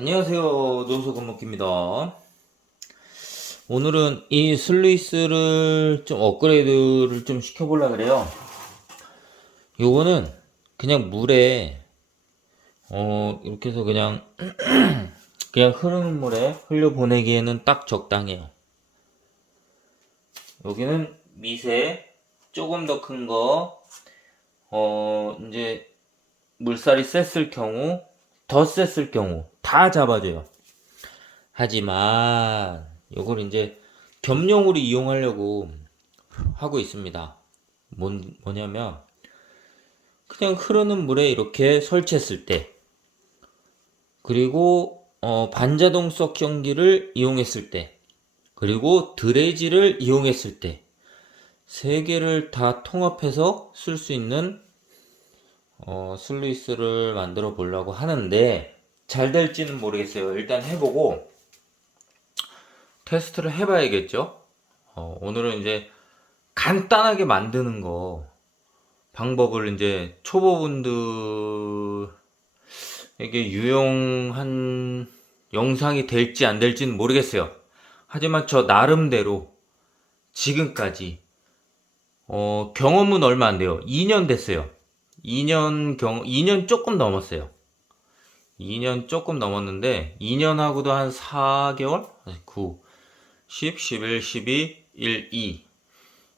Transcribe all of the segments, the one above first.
안녕하세요. 노수 건목기입니다. 오늘은 이 슬루이스를 좀 업그레이드를 좀 시켜보려 그래요. 요거는 그냥 물에, 어, 이렇게 해서 그냥, 그냥 흐르는 물에 흘려 보내기에는 딱 적당해요. 여기는 미세, 조금 더 큰 거, 어, 이제, 물살이 셌을 경우, 더 셌을 경우 다 잡아줘요. 하지만 요걸 이제 겸용으로 이용하려고 하고 있습니다. 뭔, 뭐냐면 그냥 흐르는 물에 이렇게 설치했을 때 그리고 어, 반자동 석션기를 이용했을 때 그리고 드레지를 이용했을 때 세 개를 다 통합해서 쓸 수 있는 어, 슬루이스를 만들어 보려고 하는데 잘 될지는 모르겠어요. 일단 해보고 테스트를 해봐야겠죠. 어, 오늘은 이제 간단하게 만드는 거 방법을 이제 초보분들에게 유용한 영상이 될지 안 될지는 모르겠어요. 하지만 저 나름대로 지금까지 어, 경험은 얼마 안 돼요. 2년 됐어요. 2년 경, 2년 조금 넘었어요. 2년 조금 넘었는데, 2년하고도 한 4개월? 9, 10, 11, 12, 1, 2.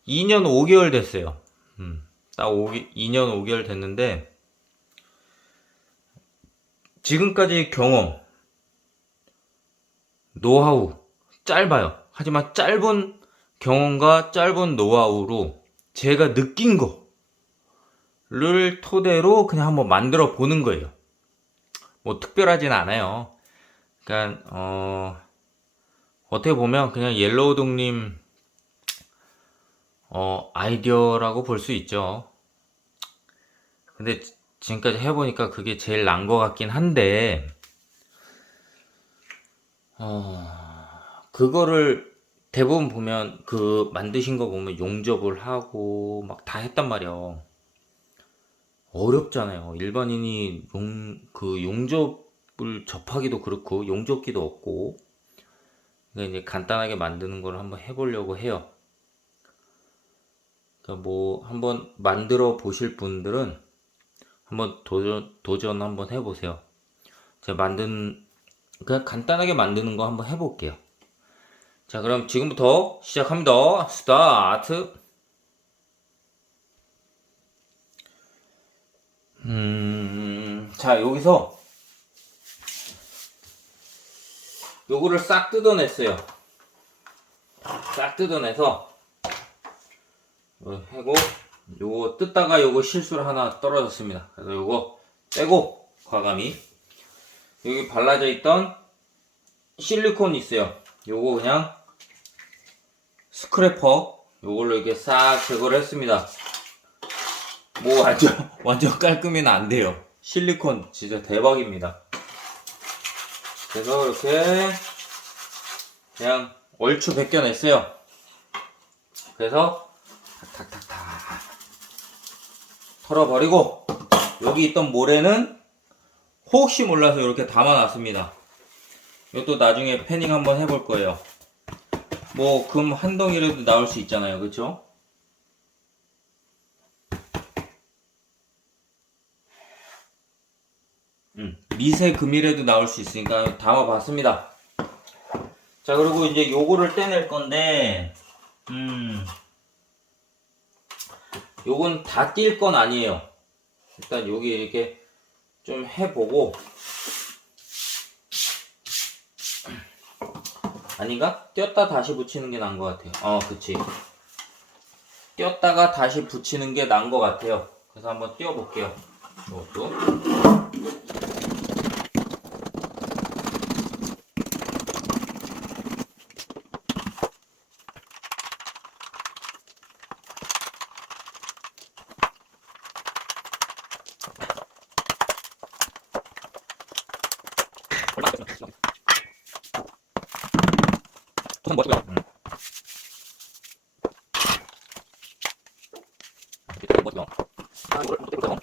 2년 5개월 됐어요. 음, 딱 5, 2년 5개월 됐는데, 지금까지 경험, 노하우, 짧아요. 하지만 짧은 경험과 짧은 노하우로 제가 느낀 거, 를 토대로 그냥 한번 만들어 보는 거예요. 뭐 특별하진 않아요. 그러니까 어 어떻게 보면 그냥 옐로우동님 어 아이디어라고 볼 수 있죠. 근데 지금까지 해보니까 그게 제일 난 것 같긴 한데 어 그거를 대부분 보면 그 만드신 거 보면 용접을 하고 막 다 했단 말이에요. 어렵잖아요. 일반인이 용, 그 용접을 접하기도 그렇고, 용접기도 없고, 그러니까 이제 간단하게 만드는 걸 한번 해보려고 해요. 그러니까 뭐, 한번 만들어 보실 분들은 한번 도전, 도전 한번 해보세요. 제가 만든, 그냥 간단하게 만드는 거 한번 해볼게요. 자, 그럼 지금부터 시작합니다. 스타트! 음, 자, 여기서 요거를 싹 뜯어냈어요. 싹 뜯어내서 하고 요거 뜯다가 요거 실수로 하나 떨어졌습니다. 그래서 요거 빼고 과감히 여기 발라져 있던 실리콘 있어요. 요거 그냥 스크래퍼 요걸로 이렇게 싹 제거를 했습니다. 뭐 완전 완전 깔끔히는 안 돼요. 실리콘 진짜 대박입니다. 그래서 이렇게 그냥 얼추 벗겨냈어요. 그래서 탁탁탁탁 털어버리고 여기 있던 모래는 혹시 몰라서 이렇게 담아놨습니다. 이것도 나중에 패닝 한번 해볼 거예요. 뭐 금 한 덩이라도 나올 수 있잖아요, 그렇죠? 음, 미세 금이라도 나올 수 있으니까 담아봤습니다. 자, 그리고 이제 요거를 떼낼 건데, 음, 요건 다뛸건 아니에요. 일단 여기 이렇게 좀 해보고, 아닌가? 꼈다 다시 붙이는 게 나은 것 같아요. 어, 그치. 꼈다가 다시 붙이는 게 나은 것 같아요. 그래서 한번 띄워볼게요. 이것도. 얼마나 걸렸나? 도산 뭐 음. 이걸 못해볼까요?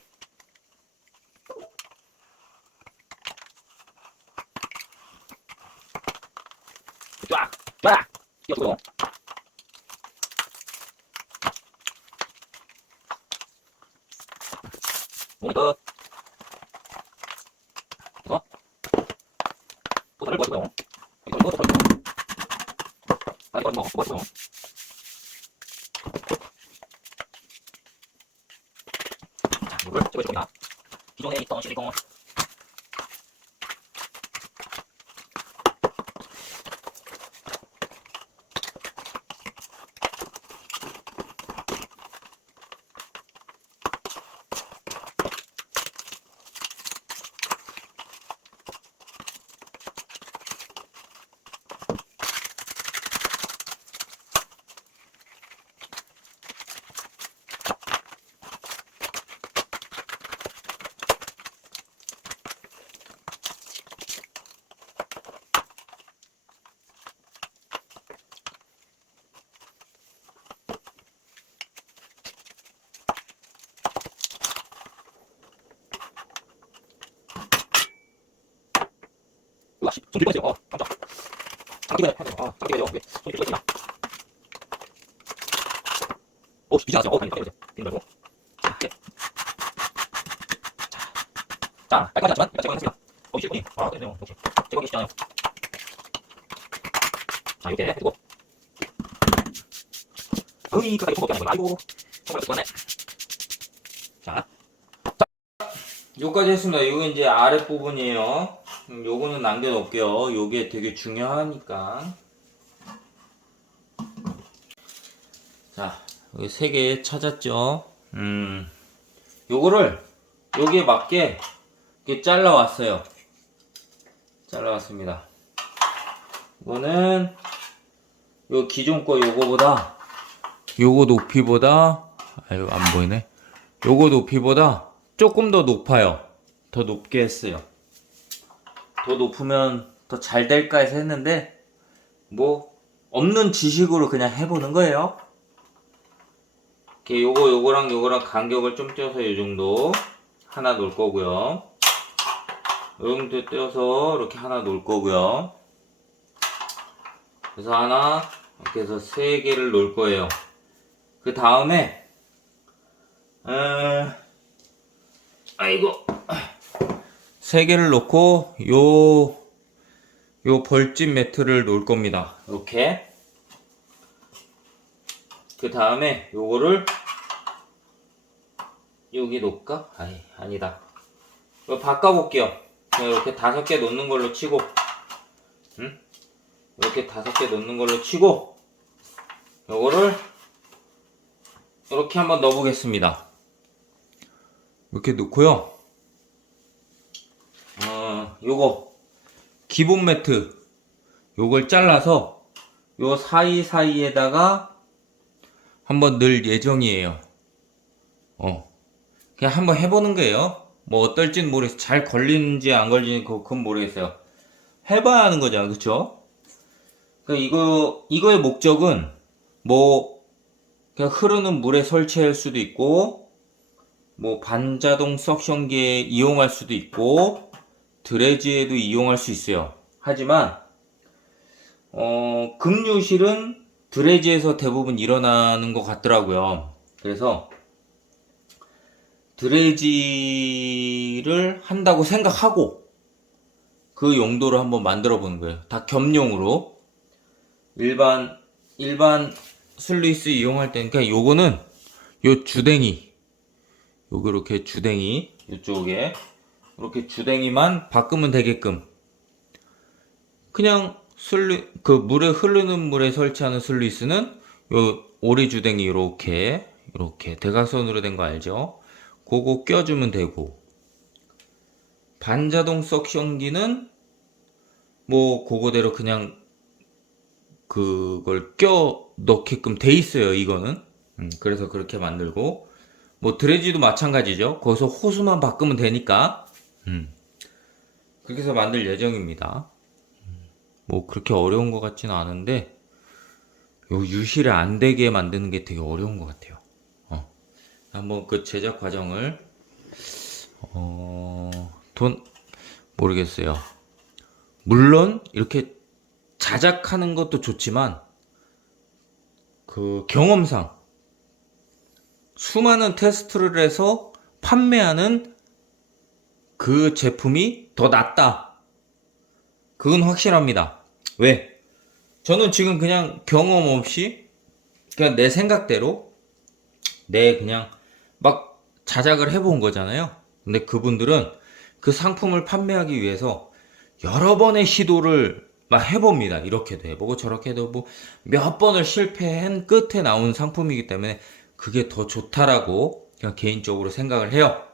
자 이걸 찍어줍니다 기존에 있던 실리콘 손 들고 있어요. 아, 잠깐 끼면 돼요. 손 들고 있습니다. 오, 비지 않았어요. 어, 다행이다. 말고. 자, 예. 자, 자, 깔끔하지 않지만 일단 제거했습니다. 어, 이실분이 아, 되네요. 역시 제거 계시잖아요. 자, 이렇게 해두고. 어이, 그까지 포복이 아니고, 아이고, 손가락 습관네 자, 요까지 했습니다. 요거 이제 아랫 부분이에요. 음, 요거는 남겨놓을게요. 요게 되게 중요하니까. 자, 여기 세 개 찾았죠? 음, 요거를 여기에 맞게 이렇게 잘라왔어요. 잘라왔습니다. 이거는 요 기존 거 요거보다 요거 높이보다 아유 안 보이네. 요거 높이보다 조금 더 높아요. 더 높게 했어요. 더 높으면 더 잘 될까 해서 했는데 뭐 없는 지식으로 그냥 해보는 거예요. 이렇게 요거 요거랑 요거랑 간격을 좀 떼어서 요 정도 하나 놓을 거고요. 요 정도 떼어서 이렇게 하나 놓을 거고요. 그래서 하나 이렇게 해서 세 개를 놓을 거예요. 그 다음에 어... 아이고 세 개를 놓고 요, 요 벌집 매트를 놓을 겁니다. 이렇게. 그 다음에 요거를 여기 놓을까? 아니, 아니다. 이거 바꿔볼게요. 이렇게 다섯 개 놓는 걸로 치고, 응? 이렇게 다섯 개 놓는 걸로 치고, 요거를 이렇게 한번 넣어보겠습니다. 이렇게 놓고요. 어, 요거 기본 매트 요걸 잘라서 요 사이사이에다가 한번 넣을 예정이에요. 어. 그냥 한번 해보는 거예요. 뭐 어떨지는 모르겠어요. 잘 걸리는지 안 걸리는지 그건 모르겠어요. 해봐야 하는 거죠. 그쵸? 그러니까 이거, 이거의 목적은 뭐 그냥 흐르는 물에 설치할 수도 있고 뭐 반자동 석션기에 이용할 수도 있고 드레지에도 이용할 수 있어요. 하지만 어, 급류실은 드레지에서 대부분 일어나는 것 같더라고요. 그래서 드레지를 한다고 생각하고 그 용도를 한번 만들어 보는 거예요. 다 겸용으로 일반 일반 슬루이스 이용할 그냥 요거는 요 주댕이 요거 이렇게 주댕이 이쪽에 이렇게 주댕이만 바꾸면 되게끔. 그냥 슬루 그 물에 흐르는 물에 설치하는 슬루이스는 요 오리 주댕이 이렇게 이렇게 대각선으로 된 거 알죠? 그거 껴주면 되고. 반자동 석션기는 뭐 그거대로 그냥 그걸 껴 넣게끔 돼 있어요 이거는. 음, 그래서 그렇게 만들고. 뭐 드레지도 마찬가지죠. 거기서 호수만 바꾸면 되니까 음. 그렇게 해서 만들 예정입니다. 음. 뭐 그렇게 어려운 것 같지는 않은데 요 유실을 안 되게 만드는 게 되게 어려운 것 같아요. 어. 한번 그 제작 과정을 어, 돈 모르겠어요. 물론 이렇게 자작하는 것도 좋지만 그 경험상 수많은 테스트를 해서 판매하는 그 제품이 더 낫다. 그건 확실합니다. 왜? 저는 지금 그냥 경험 없이 그냥 내 생각대로 내 그냥 막 자작을 해본 거잖아요. 근데 그분들은 그 상품을 판매하기 위해서 여러 번의 시도를 막 해봅니다. 이렇게도 해보고 저렇게도 해보고 몇 번을 실패한 끝에 나온 상품이기 때문에 그게 더 좋다라고 그냥 개인적으로 생각을 해요.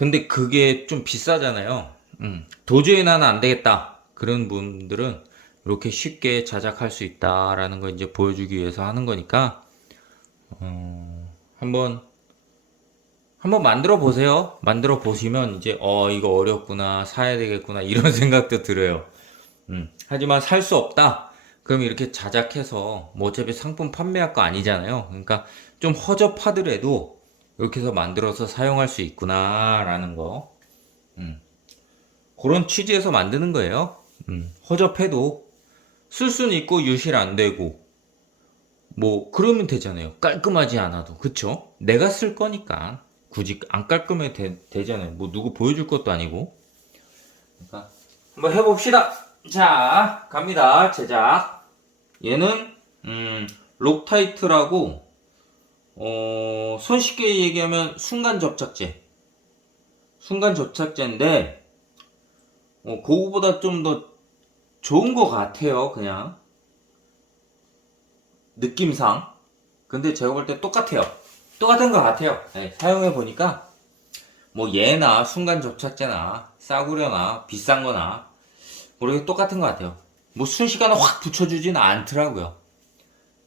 근데 그게 좀 비싸잖아요. 음, 도저히 나는 안 되겠다. 그런 분들은 이렇게 쉽게 자작할 수 있다라는 걸 이제 보여주기 위해서 하는 거니까, 어, 한번, 한번 만들어 보세요. 만들어 보시면 이제, 어, 이거 어렵구나. 사야 되겠구나. 이런 생각도 들어요. 음, 하지만 살 수 없다. 그럼 이렇게 자작해서, 뭐 어차피 상품 판매할 거 아니잖아요. 그러니까 좀 허접하더라도 이렇게 해서 만들어서 사용할 수 있구나 라는 거. 음. 그런 취지에서 만드는 거예요. 음. 허접해도 쓸 수는 있고 유실 안 되고 뭐 그러면 되잖아요. 깔끔하지 않아도 그쵸? 내가 쓸 거니까 굳이 안 깔끔해 되, 되잖아요. 뭐 누구 보여줄 것도 아니고. 그러니까 한번 해봅시다. 자 갑니다 제작. 얘는 음, 록타이트라고 어, 손쉽게 얘기하면 순간 접착제. 순간 접착제인데 어, 그거보다 좀 더 좋은 것 같아요, 그냥. 느낌상. 근데 제가 볼 때 똑같아요. 똑같은 것 같아요. 네, 사용해 보니까, 뭐 얘나 순간 접착제나 싸구려나 비싼 거나, 모르게 똑같은 것 같아요. 뭐 순식간에 확 붙여주지는 않더라고요.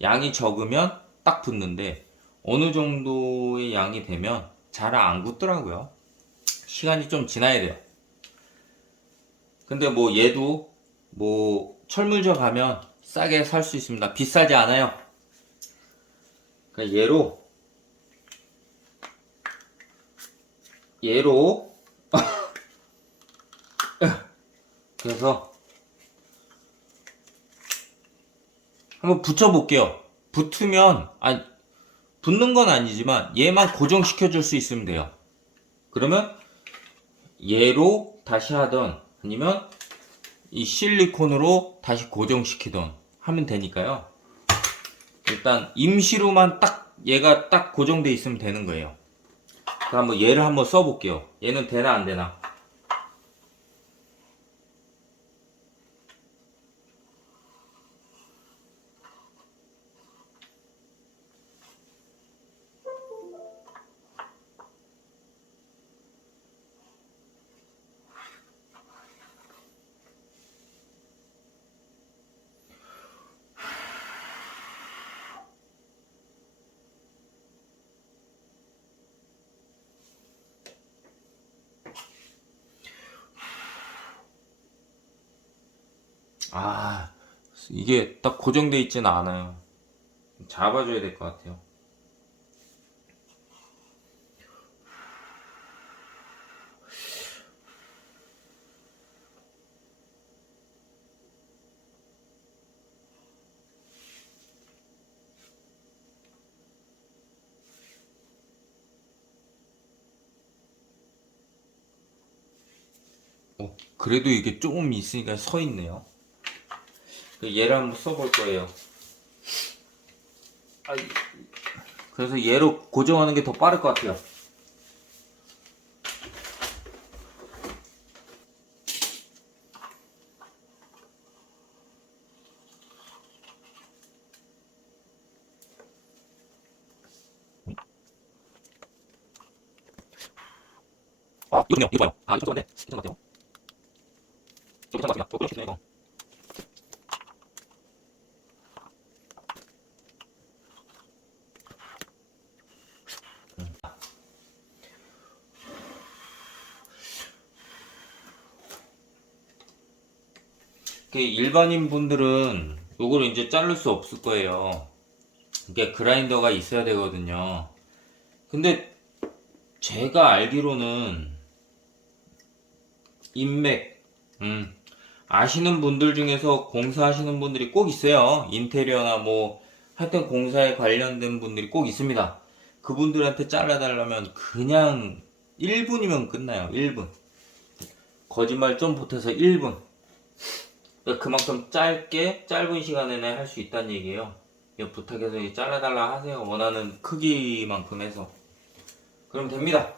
양이 적으면 딱 붙는데, 어느 정도의 양이 되면 잘 안 굳더라고요. 시간이 좀 지나야 돼요. 근데 뭐 얘도 뭐 철물점 가면 싸게 살 수 있습니다. 비싸지 않아요. 그러니까 얘로 얘로 그래서 한번 붙여볼게요. 붙으면 아 붙는 건 아니지만 얘만 고정시켜 줄 수 있으면 돼요. 그러면 얘로 다시 하던 아니면 이 실리콘으로 다시 고정시키던 하면 되니까요. 일단 임시로만 딱 얘가 딱 고정돼 있으면 되는 거예요. 그럼 얘를 한번 써볼게요. 얘는 되나 안 되나? 아, 이게 딱 고정돼 있지는 않아요. 잡아줘야 될 것 같아요. 어, 그래도 이게 조금 있으니까 서 있네요. 그 얘를 한번 써볼 거예요. 그래서 얘로 고정하는 게 더 빠를 것 같아요. 아, 이거요, 이거 봐요. 아, 이거 괜찮은데? 괜찮은 것 같아요. 좀 괜찮은 것 같습니다. 어, 그렇겠네, 이거. 일반인 분들은 요거를 이제 자를 수 없을 거예요. 이게 그라인더가 있어야 되거든요. 근데 제가 알기로는 인맥, 음, 아시는 분들 중에서 공사하시는 분들이 꼭 있어요. 인테리어나 뭐 하여튼 공사에 관련된 분들이 꼭 있습니다. 그분들한테 잘라달라면 그냥 1분이면 끝나요. 1분. 거짓말 좀 보태서 1분. 그러니까 그만큼 짧게 짧은 시간 내에 할 수 있다는 얘기예요. 부탁해서 잘라달라 하세요. 원하는 크기만큼 해서. 그럼 됩니다.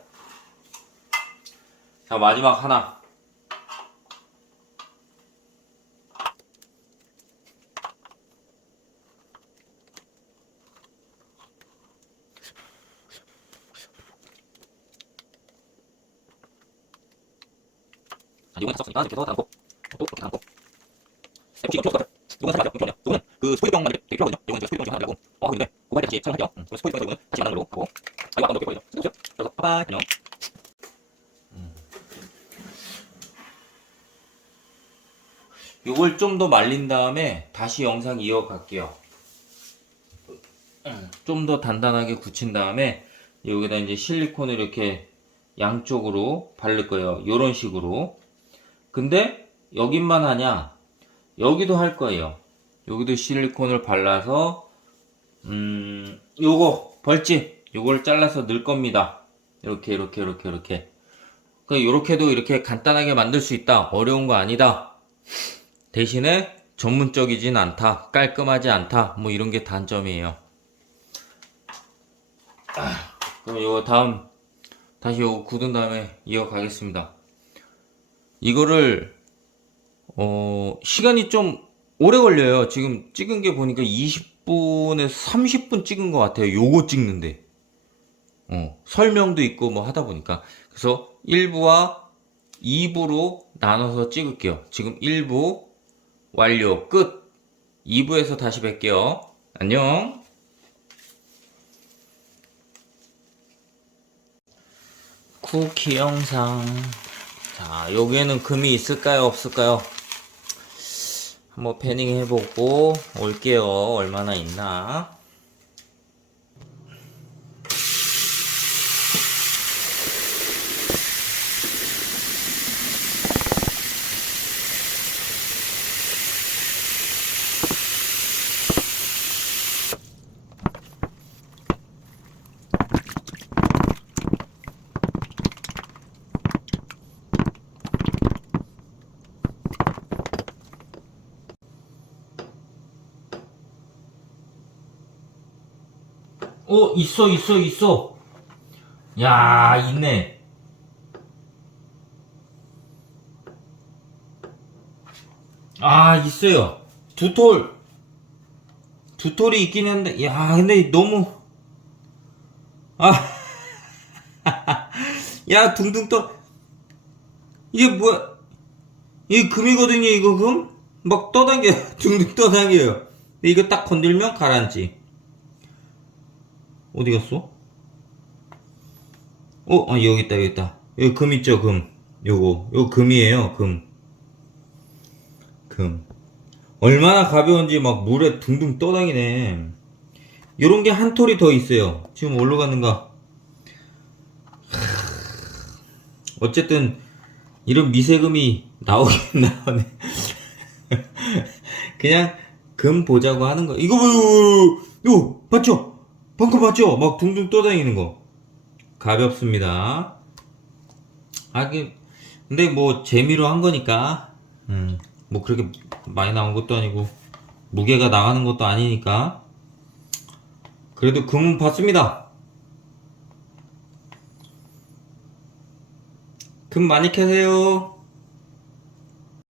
자 마지막 하나. 자, 이거는 썼으니까 이렇게 이렇게 담고 이거 필요하거든 이거는 사실 맞아요 이거 이거는 그 스포이드병만 되게 필요하거든요. 이거는 제가 중 하나라고 어 근데 그거 같이 사용할게요. 응. 그래서 스포이드병 이거는 다시 만드는 걸로 하고. 아 이거 아까 넣을 거예요 쓰죠? 그래서 빠바이 안녕 요걸 좀 더 말린 다음에 다시 영상 이어갈게요. 좀 더 단단하게 굳힌 다음에 여기다 이제 실리콘을 이렇게 양쪽으로 바를 거예요. 요런 식으로. 근데 여기만 하냐 여기도 할 거예요. 여기도 실리콘을 발라서 음 요거 벌집 요걸 잘라서 넣을 겁니다. 이렇게 이렇게 이렇게 이렇게. 그 요렇게도 이렇게 간단하게 만들 수 있다. 어려운 거 아니다. 대신에 전문적이진 않다. 깔끔하지 않다. 뭐 이런 게 단점이에요. 아, 그럼 요거 다음 다시 요거 굳은 다음에 이어가겠습니다. 이거를 어, 시간이 좀 오래 걸려요. 지금 찍은 게 보니까 20분에서 30분 찍은 것 같아요. 요거 찍는데. 어, 설명도 있고 뭐 하다 보니까. 그래서 1부와 2부로 나눠서 찍을게요. 지금 1부 완료, 끝! 2부에서 다시 뵐게요. 안녕! 쿠키 영상. 자, 여기에는 금이 있을까요? 없을까요? 한번 패닝 해보고 올게요. 얼마나 있나. 어, 있어, 있어, 있어. 야, 있네. 아, 있어요. 두 톨. 두 톨이 있긴 한데, 야, 근데 너무. 아. 야, 둥둥 떠. 이게 뭐야. 이게 금이거든요, 이거 금? 막 떠당겨. 둥둥. 근데 이거 딱 건들면 가라앉지. 어디 갔어? 어, 아, 여기 있다, 여기 있다. 여기 금 있죠, 금. 요거. 요거 금이에요, 금. 금. 얼마나 가벼운지 막 물에 둥둥 떠다니네. 요런 게 한 톨이 더 있어요. 지금 갔는가? 하, 어쨌든, 이런 미세금이 나오긴 나오네. 그냥 금 보자고 하는 거. 이거, 요, 요, 봤죠? 방금 봤죠? 막 둥둥 떠다니는 거. 가볍습니다. 하긴, 근데 뭐 재미로 한 거니까, 음, 뭐 그렇게 많이 나온 것도 아니고, 무게가 나가는 것도 아니니까, 그래도 금은 봤습니다. 금 많이 캐세요.